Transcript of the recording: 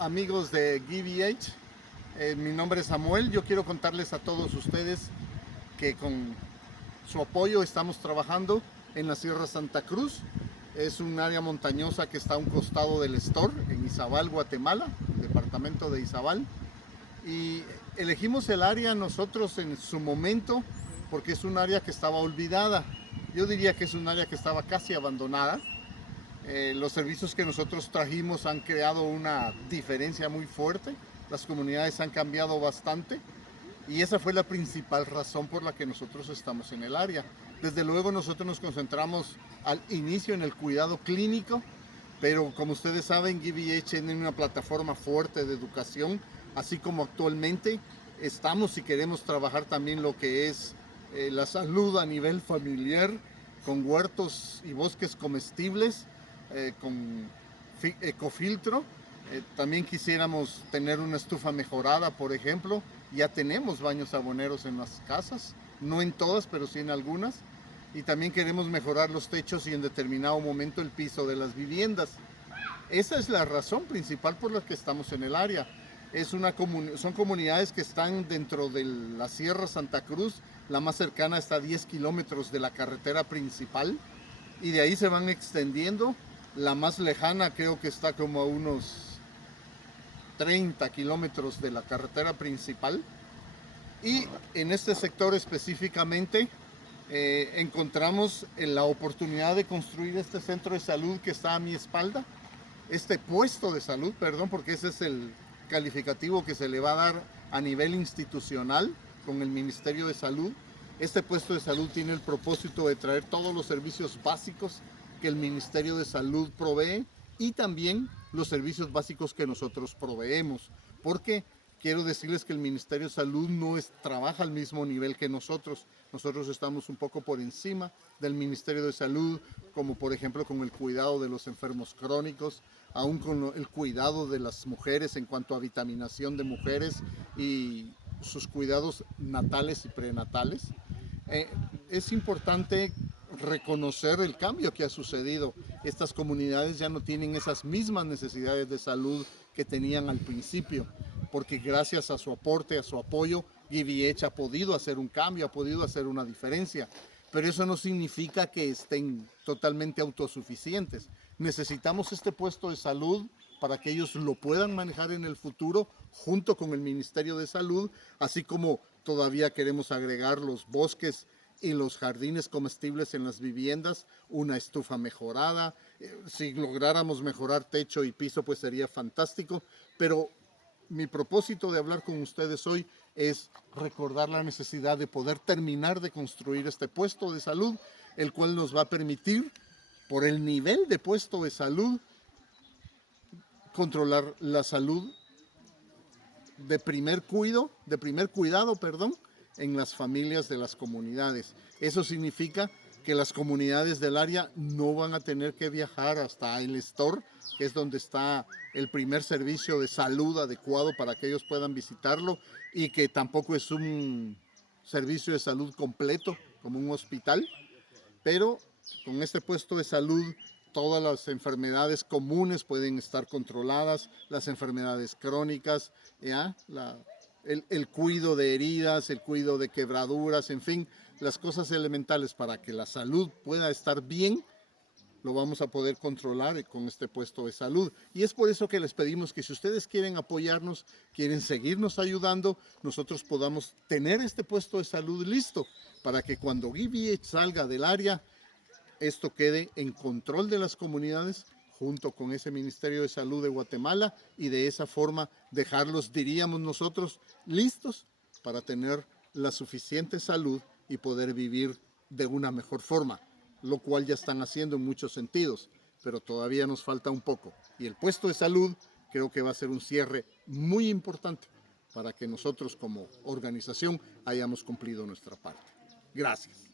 amigos de GVH, mi nombre es Samuel. Yo quiero contarles a todos ustedes que con su apoyo estamos trabajando en la Sierra Santa Cruz. Es un área montañosa que está a un costado del Estor, en Izabal, Guatemala, departamento de Izabal. Y elegimos el área nosotros en su momento porque es un área que estaba olvidada. Yo diría que es un área que estaba casi abandonada. Los servicios que nosotros trajimos han creado una diferencia muy fuerte. Las comunidades han cambiado bastante y esa fue la principal razón por la que nosotros estamos en el área. Desde luego nosotros nos concentramos al inicio en el cuidado clínico, pero como ustedes saben, GVH tiene una plataforma fuerte de educación, así como actualmente estamos y queremos trabajar también lo que es la salud a nivel familiar, con huertos y bosques comestibles, con ecofiltro. También quisiéramos tener una estufa mejorada, por ejemplo. Ya tenemos baños saboneros en las casas, no en todas, pero sí en algunas. Y también queremos mejorar los techos y en determinado momento el piso de las viviendas. Esa es la razón principal por la que estamos en el área. Son comunidades que están dentro de la Sierra Santa Cruz. La más cercana está a 10 kilómetros de la carretera principal y de ahí se van extendiendo. La más lejana creo que está como a unos 30 kilómetros de la carretera principal. Y en este sector específicamente encontramos la oportunidad de construir este centro de salud que está a mi espalda. Este puesto de salud, perdón, porque ese es el calificativo que se le va a dar a nivel institucional con el Ministerio de Salud. Este puesto de salud tiene el propósito de traer todos los servicios básicos que el Ministerio de Salud provee y también los servicios básicos que nosotros proveemos, porque quiero decirles que el Ministerio de Salud no trabaja al mismo nivel que nosotros. Nosotros estamos un poco por encima del Ministerio de Salud, como por ejemplo con el cuidado de los enfermos crónicos, aún con el cuidado de las mujeres en cuanto a vitaminación de mujeres y sus cuidados natales y prenatales. Es importante reconocer el cambio que ha sucedido. Estas comunidades ya no tienen esas mismas necesidades de salud que tenían al principio, porque gracias a su aporte, a su apoyo, GVH ha podido hacer un cambio, ha podido hacer una diferencia. Pero eso no significa que estén totalmente autosuficientes. Necesitamos este puesto de salud para que ellos lo puedan manejar en el futuro junto con el Ministerio de Salud, así como todavía queremos agregar los bosques y los jardines comestibles en las viviendas, una estufa mejorada. Si lográramos mejorar techo y piso, pues sería fantástico, pero mi propósito de hablar con ustedes hoy es recordar la necesidad de poder terminar de construir este puesto de salud, el cual nos va a permitir, por el nivel de puesto de salud, controlar la salud de primer cuidado, en las familias de las comunidades. Eso significa que las comunidades del área no van a tener que viajar hasta el Estor, que es donde está el primer servicio de salud adecuado para que ellos puedan visitarlo, y que tampoco es un servicio de salud completo como un hospital, pero con este puesto de salud todas las enfermedades comunes pueden estar controladas, las enfermedades crónicas, ¿ya? El cuidado de heridas, el cuidado de quebraduras, en fin, las cosas elementales para que la salud pueda estar bien, lo vamos a poder controlar con este puesto de salud. Y es por eso que les pedimos que si ustedes quieren apoyarnos, quieren seguirnos ayudando, nosotros podamos tener este puesto de salud listo para que cuando GVH salga del área, esto quede en control de las comunidades junto con ese Ministerio de Salud de Guatemala, y de esa forma dejarlos, diríamos nosotros, listos para tener la suficiente salud y poder vivir de una mejor forma, lo cual ya están haciendo en muchos sentidos, pero todavía nos falta un poco. Y el puesto de salud creo que va a ser un cierre muy importante para que nosotros como organización hayamos cumplido nuestra parte. Gracias.